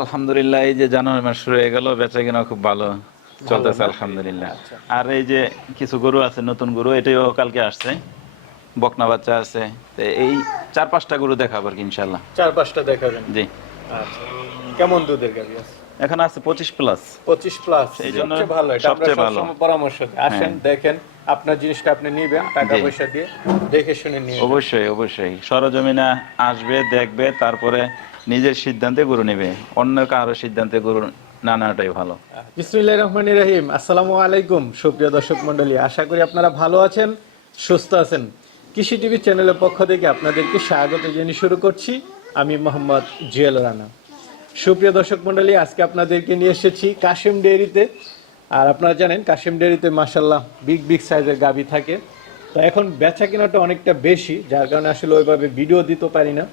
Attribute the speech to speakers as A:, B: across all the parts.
A: আলহামদুলিল্লাহ এই যে জানুয়ারি মাস শুরু হয়ে গেল বেচা কিনা খুব ভালো চলতেছে আলহামদুলিল্লাহ।
B: আচ্ছা।
A: আর এই যে কিছু গরু আছে নতুন গরু এটাও কালকে আসছে। বকনা বাচ্চা আছে। তো এই চার পাঁচটা গরু দেখাবো আর কি ইনশাল্লাহ
B: চার পাঁচটা দেখাবেন?
A: জি।
B: আচ্ছা। কেমন দুধের গাভি আছে?
A: এখন আছে পঁচিশ প্লাস
B: পঁচিশ প্লাস
A: সেই জন্য
B: সবচেয়ে ভালো
A: সবচেয়ে ভালো।
B: পরামর্শ দিই আসেন
A: হ্যাঁ।
B: দেখেন আপনার জিনিসটা আপনি নিবেন টাকা পয়সা দিয়ে দেখে শুনে নিয়ে
A: অবশ্যই অবশ্যই। সরজমিনা আসবে দেখবে তারপরে নিজের সিদ্ধান্তে গরু নেবে। অন্য কারও সিদ্ধান্তে গরু না নেওয়াটাই ভালো।
B: বিসমিল্লাহির রহমানির রহিম। আসসালামু আলাইকুম, সুপ্রিয় দর্শক মণ্ডলী। আশা করি আপনারা ভালো আছেন, সুস্থ আছেন। কৃষি টিভি চ্যানেলের পক্ষ থেকে আপনাদেরকে স্বাগত জানিয়ে শুরু করছি। আমি মোহাম্মদ জুয়েল রানা। সুপ্রিয় দর্শক মণ্ডলী, আজকে আপনাদেরকে নিয়ে এসেছি কাশিম ডেয়ারিতে। আর আপনারা জানেন, কাশিম ডেয়ারিতে মাসাল্লাহ বিগ বিগ সাইজের গাবি থাকে। তো এখন বেচা কেনাটা অনেকটা বেশি, যার কারণে আসলে ওইভাবে ভিডিও দিতে পারি না।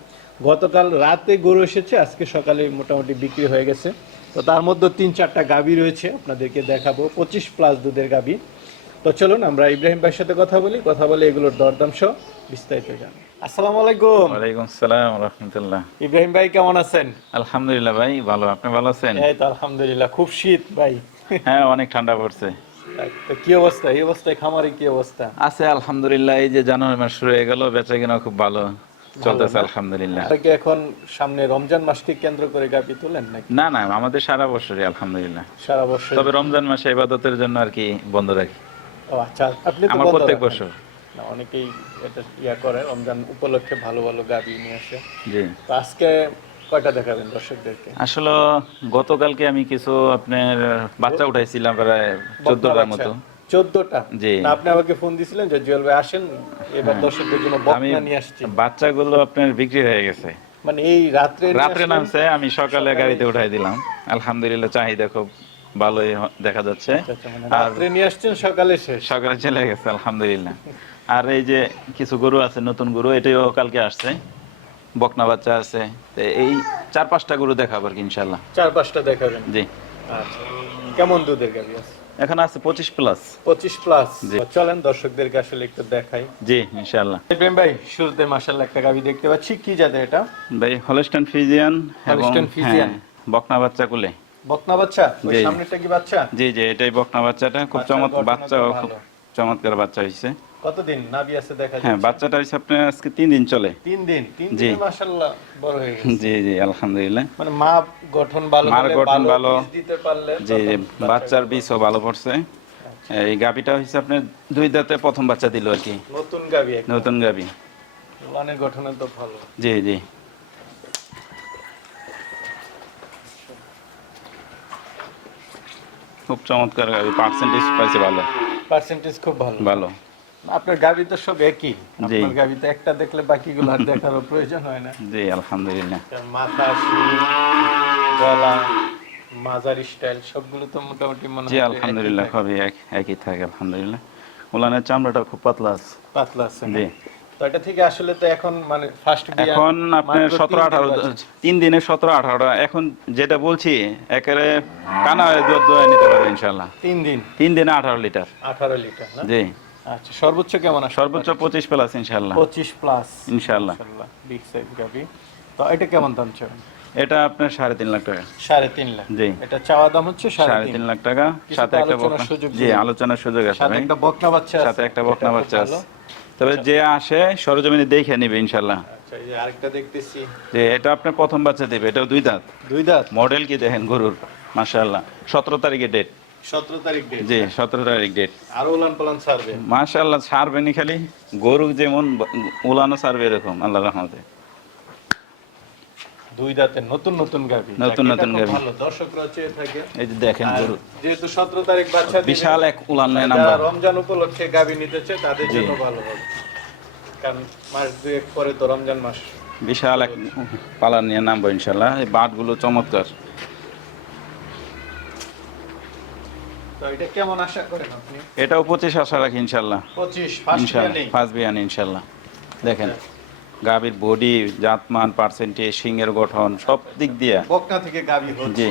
B: গতকাল রাতে গরু এসেছে আজকে সকালে মোটামুটি বিক্রি হয়ে গেছে। তো তার মধ্যে তিন চারটা গাবি রয়েছে আপনাদেরকে দেখাবো। পঁচিশ প্লাস দুধের গাবি তো চলুন আমরা ইব্রাহিম ভাইয়ের সাথে কথা বলি কথা বলে এগুলোর দরদাম সহ বিস্তারিত জানি। আসসালামু আলাইকুম।
A: ওয়ালাইকুম আসসালাম রহমতুল্লাহ।
B: ইব্রাহিম ভাই কেমন আছেন?
A: আলহামদুলিল্লাহ ভাই ভালো। আপনি ভালো আছেন?
B: এই তো আলহামদুলিল্লাহ খুব শীত ভাই।
A: হ্যাঁ অনেক ঠান্ডা পড়ছে।
B: তো কি অবস্থা? এই অবস্থায় খামারে কি অবস্থা?
A: আছে আলহামদুলিল্লাহ এই যে জানুয়ারি মাস শুরু হয়ে গেল বেচা কিনা খুব ভালো। চলতেছে আলহামদুলিল্লাহ।
B: আপনারা কি এখন সামনে রমজান মাসকে কেন্দ্র করে গাবি তোলেন নাকি?
A: না না আমাদের সারা বছরই আলহামদুলিল্লাহ।
B: সারা বছর
A: তবে রমজান মাসে ইবাদতের জন্য আর কি বন্ধ রাখি।
B: ও আচ্ছা আপনি তো
A: আমার প্রত্যেক বছর।
B: অনেকেই এটা ইয়া করে রমজান উপলক্ষে ভালো ভালো গাবি নিয়ে আসে।
A: জি।
B: তো আজকে কয়টা দেখাবেন দর্শকদেরকে?
A: আসলে গতকালকে আমি কিছু আপনার বাচ্চা উঠাইছিলাম প্রায় চোদ্দটার মতো।
B: চোদ্দটা।
A: জি।
B: আপনি আমাকে ফোন দিছিলেন যে জুয়েল ভাই আসেন এবার দর্শকদের জন্য
A: হ্যাঁ।
B: বকনা নিয়ে আসছি।
A: বাচ্চাগুলো আপনার বিক্রি হয়ে গেছে।
B: মানে এই রাত্রে নিয়ে
A: রাত্রে নামছে আমি সকালে গাড়িতে উঠাই দিলাম। আলহামদুলিল্লাহ চাহিদা খুব ভালোই দেখা যাচ্ছে।
B: আচ্ছা, আচ্ছা, মানে রাত্রে নিয়ে আসছেন সকালে শেষ।
A: সকালে চলে গেছে আলহামদুলিল্লাহ। আর এই যে কিছু গরু আছে নতুন গরু এটাও কালকে আসছে। বকনা বাচ্চা আছে। এই চার পাঁচটা গরু দেখাবো আর কি ইনশাল্লাহ
B: চার পাঁচটা দেখাবেন।
A: জি।
B: আচ্ছা। কেমন দুধের আছে?
A: এখন আছে পঁচিশ প্লাস
B: পঁচিশ প্লাস চলেন দর্শকদেরকে আসলে একটু দেখাই।
A: জি ইনশাল্লাহ
B: ইব্রাহিম ভাই শুরুতে মাসাল্লাহ একটা দেখতে পাচ্ছি। কি জাতের এটা?
A: ভাই হলস্টান ফিজিয়ান। হ্যাঁ, বকনা বাচ্চা কুলে।
B: বকনা বাচ্চা? ওই। সামনেটা কি বাচ্চা?
A: জি জি এটাই বকনা বাচ্চাটা। খুব চমৎকার বাচ্চা খুব চমৎকার বাচ্চা হয়েছে
B: কতদিন নাভি আছে দেখা
A: হ্যাঁ বাচ্চাটা আপনার আজকে তিন দিন চলে।
B: তিন দিন তিন দিন মাশাআল্লাহ বড় হয়ে গেছে।
A: জি জি আলহামদুলিল্লাহ।
B: মানে মা গঠন ভালো
A: মার গঠন ভালো।
B: দিতে পারলে
A: জি বাচ্চার বীজও ভালো পড়ছে। এই গাবিটা আপনার দুই দাঁতে প্রথম বাচ্চা দিল আর কি।
B: নতুন গাবি।
A: নতুন গাবি
B: লানের গঠনে তো ভালো।
A: জি জি। খুব চমৎকার গাবি পার্সেন্টেজ পাইছে ভালো।
B: পার্সেন্টেজ খুব ভালো।
A: ভালো।
B: আপনার গাবি তো সব একই। আপনার গাবিতে একটা দেখলে বাকিগুলো আর দেখারও প্রয়োজন হয় না।
A: জি আলহামদুলিল্লাহ।
B: মাথা গলা মাজারি স্টাইল সবগুলো তো মোটামুটি মনে হয়
A: আলহামদুলিল্লাহ খুবই এক- একই থাকে আলহামদুলিল্লাহ। উলানের চামড়াটা খুব পাতলা আছে।
B: পাতলা আছে
A: জি।
B: তো এটা থেকে আসলে তো এখন মানে ফার্স্ট
A: এখন আপনার সতেরো আঠারো তিন দিনে সতেরো আঠারোটা এখন যেটা বলছি একেবারে কানা হয়ে দুধ দোয়া নিতে পারবে ইনশাল্লাহ
B: তিন দিন।
A: তিন দিনে আঠারো লিটার।
B: আঠারো লিটার
A: জি।
B: আচ্ছা সর্বোচ্চ কেমন
A: সর্বোচ্চ পঁচিশ প্লাস ইনশাল্লাহ
B: পঁচিশ প্লাস বিগ সাইজ গাবি। তো এটা কেমন দাম
A: এটা আপনার সাড়ে তিন লাখ টাকা।
B: সাড়ে তিন লাখ।
A: জি।
B: এটা চাওয়া দাম হচ্ছে
A: সাড়ে
B: সাড়ে
A: তিন
B: তিন
A: লাখ। টাকা। সাথে একটা
B: আলোচনার
A: বকনা
B: সুযোগ
A: জি আলোচনার সুযোগ আছে
B: সাথে একটা বকনা বাচ্চা আছে।
A: সাথে একটা বকনা বাচ্চা আছে। তবে যে আসে সরজমিনে দেখে নিবে ইনশাল্লাহ
B: আচ্ছা আরেকটা দেখতেছি।
A: যে এটা আপনার প্রথম বাচ্চা দেবে। এটাও দুই দাঁত।
B: দুই দাঁত?
A: মডেল কি দেখেন গরুর? মাশাআল্লাহ। ডেট
B: সতেরো তারিখ ডেট
A: জি সতেরো তারিখ ডেট
B: আরও উলান পালান ছাড়বে?
A: মাশাআল্লাহ ছাড়বেনি খালি? গরু যেমন উলানো ছাড়বে এরকম আল্লাহ রহমতে।
B: দুই দাঁতের নতুন নতুন গাবি
A: নতুন নতুন গাভী।
B: ভালো দর্শকরা চেয়ে থাকে।
A: এই যে দেখেন গরু।
B: যেহেতু সতেরো তারিখ বাচ্চা
A: বিশাল এক উলান নাম্বার।
B: রমজান উপলক্ষে গাবি নিতেছে তাদের জন্য ভালো হবে। কারণ মাস পরে তো রমজান মাস।
A: বিশাল এক পালার নিয়ে নামবো ইনশাল্লাহ এই বাটগুলো চমৎকার।
B: এটা কেমন আশা করেন আপনি?
A: এটাও পঁচিশ আশা রাখি ইনশাল্লাহ।
B: পঁচিশ ফার্স্ট
A: বিয়ান ইনশাল্লাহ। দেখেন গাভীর বডি জাতমান পার্সেন্টেজ শিংয়ের গঠন সব দিক দিয়ে।
B: বকনা থেকে হচ্ছে।
A: জি।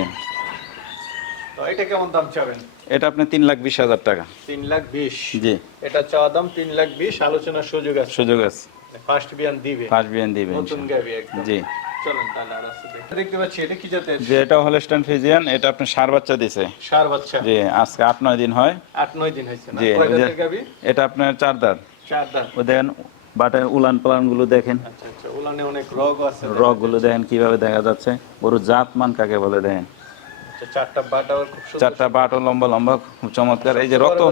B: তো এটা কেমন দাম চাবেন?
A: এটা আপনি তিন লাখ বিশ হাজার টাকা।
B: তিন লাখ বিশ?
A: জি।
B: এটা চাওয়া দাম তিন লাখ বিশ আলোচনার সুযোগ আছে।
A: সুযোগ আছে।
B: ফার্স্ট বিয়ান দিবে।
A: ফার্স্ট বিয়ান দিবে
B: নতুন একদম।
A: জি।
B: চলেন তাহলে আর আছে দেখি। দেখতে পাচ্ছি এটা কি জাতের?
A: যে এটা হলস্টাইন ফিজিয়ান এটা আপনার সার বাচ্চা দিছে।
B: সার বাচ্চা।
A: জি আজকে আট নয় দিন হয়।
B: আট নয় দিন হয়েছে না? কয় দাঁতের গাভী?
A: এটা আপনার চার দাঁত।
B: চার দাঁত।
A: ও দেখেন বাটের উলান পালানগুলো দেখেন।
B: আচ্ছা আচ্ছা উলানে অনেক রগ আছে।
A: রগগুলো দেখেন কীভাবে দেখা যাচ্ছে। গরু জাত মান কাকে বলে দেখেন।
B: চারটা বাটাও
A: লম্বা লম্বা খুব চমৎকার। এই যে রক্ত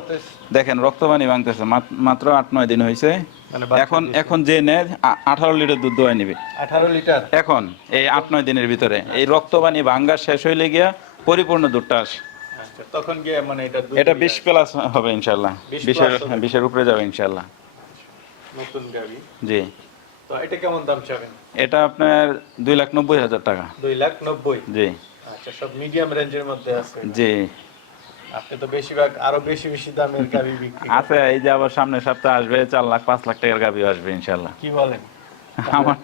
A: দেখেন রক্তবাণী ভাঙতেছে মাত্র আট নয় দিন হয়েছে।
B: মানে
A: এখন এখন যে নেয় আঠারো লিটার দুধ নিবে।
B: আঠারো লিটার?
A: এখন এই আট নয় দিনের ভিতরে। এই রক্তবাণী ভাঙ্গা শেষ হইলে গিয়া পরিপূর্ণ দুধটা আসে।
B: আচ্ছা তখন গিয়ে মানে এটা
A: এটা বিশ প্লাস হবে ইনশাল্লাহ
B: 20
A: বিশের বিশের উপরে যাবে ইনশাল্লাহ
B: নতুন গাভী
A: জি।
B: তো এটা কেমন দাম চাবেন?
A: এটা আপনার দুই লাখ নব্বই হাজার টাকা।
B: দুই লাখ নব্বই।
A: জি।
B: আচ্ছা সব মিডিয়াম রেঞ্জের মধ্যে আছে।
A: জি।
B: আপনি তো বেশিরভাগ আরও বেশি বেশি দামের গাভী বিক্রি
A: আছে এই যে আবার সামনের সপ্তাহে আসবে চার লাখ পাঁচ লাখ টাকার গাভি আসবে ইনশাল্লাহ
B: কি বলেন?
A: আমার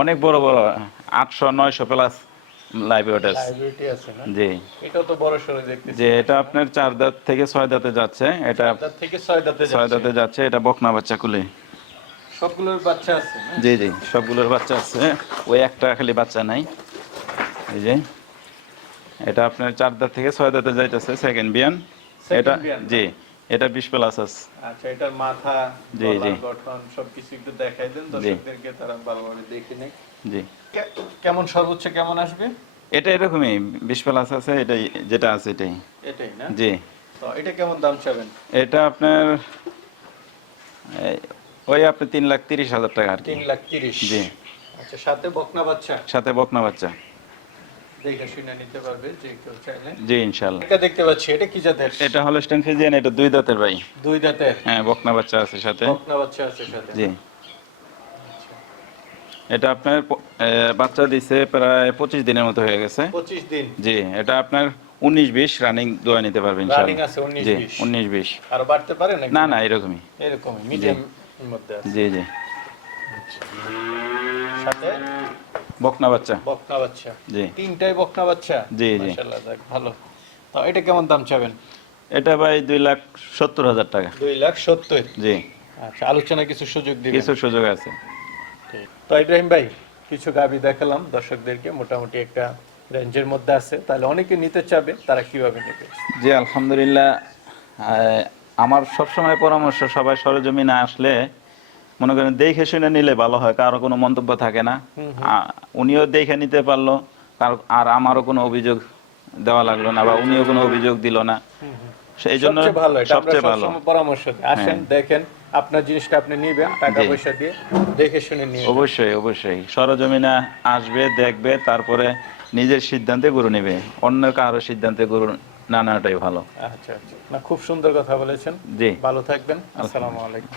A: অনেক বড় বড় আটশো নয়শো প্লাস
B: না?
A: জি।
B: এটাও তো বড় দেখতেছি।
A: যে এটা আপনার চার দাঁত থেকে ছয় দাঁতে যাচ্ছে এটা
B: থেকে ছয় দাঁতে
A: ছয় দাঁতে যাচ্ছে এটা বকনা বাচ্চা কুলে।
B: সবগুলোর বাচ্চা আছে
A: জি জি সবগুলোর বাচ্চা আছে ওই একটা খালি বাচ্চা নাই। এই যে। এটা আপনার চার দাঁত থেকে ছয় দাঁতে যাইতেছে সেকেন্ড বিয়ান। এটা জি এটা বিশ প্লাস আছে
B: আচ্ছা এটার মাথা
A: জি, জি।
B: গঠন সবকিছু একটু দেখাই দেন দর্শকদেরকে তারা ভালোভাবে দেখে নেয়
A: জি।
B: কেমন সর্বোচ্চ কেমন আসবে?
A: এটা এরকমই বিশ প্লাস আছে এটাই যেটা আছে এটাই।
B: এটাই না?
A: জি।
B: তো এটা কেমন দাম চাবেন?
A: এটা আপনার ওই আপনি তিন লাখ তিরিশ হাজার টাকা আর কি।
B: তিন লাখ তিরিশ।
A: জি।
B: আচ্ছা সাথে বকনা বাচ্চা?
A: সাথে বকনা বাচ্চা।
B: দেখে শুনে নিতে পারবে যে কেউ চাইলে।
A: জি ইনশাল্লাহ।
B: এটা দেখতে পাচ্ছি এটা কি জাতের?
A: এটা হলো স্ট্যান্ড এটা দুই দাঁতের ভাই।
B: দুই দাঁতের?
A: হ্যাঁ বকনা বাচ্চা আছে সাথে।
B: বকনা বাচ্চা আছে সাথে।
A: জি। এটা আপনার বাচ্চা দিছে প্রায় পঁচিশ দিনের মতো হয়ে গেছে।
B: পঁচিশ দিন।
A: জি এটা আপনার উনিশ বিশ রানিং দোয়া নিতে পারবেন জি উনিশ বিশ।
B: আর বাড়তে পারে
A: না না এরকমই।
B: এরকমই মিডিয়াম মধ্যে
A: জি জি।
B: সাথে?
A: বকনা বাচ্চা।
B: বকনা বাচ্চা।
A: জি।
B: তিনটাই বকনা বাচ্চা?
A: জি, জি।
B: মাশাআল্লাহ যাক ভালো। তো এটা কেমন দাম চাবেন?
A: এটা ভাই দুই লাখ সত্তর হাজার টাকা।
B: দুই লাখ সত্তর?
A: জি।
B: আচ্ছা আলোচনা কিছু সুযোগ দিবেন।
A: কিছু সুযোগ আছে।
B: তো ইব্রাহিম ভাই কিছু গাবি দেখালাম দর্শকদেরকে মোটামুটি একটা রেঞ্জের মধ্যে আছে। তাহলে অনেকে নিতে চাবে তারা কীভাবে নেবে?
A: জি আলহামদুলিল্লাহ আমার সবসময় পরামর্শ সবাই সরজমিনে আসলে মনে করেন দেখে শুনে নিলে ভালো হয় কারও কোনো মন্তব্য থাকে না। উনিও দেখে নিতে পারল আর আমারও কোনো অভিযোগ দেওয়া লাগল না বা উনিও কোনো অভিযোগ দিল না। সেই জন্য
B: সবচেয়ে ভালো পরামর্শ আসেন দেখেন আপনার জিনিসটা আপনি নিবেন টাকা পয়সা দিয়ে দেখে শুনে নিয়ে
A: অবশ্যই অবশ্যই। সরজমিনে আসবে দেখবে তারপরে নিজের সিদ্ধান্তে গরু নেবে। অন্য কারও সিদ্ধান্তে গরু না নেওয়াটাই ভালো।
B: আচ্ছা আচ্ছা। না খুব সুন্দর কথা বলেছেন।
A: জি।
B: ভালো থাকবেন। আসসালামু আলাইকুম।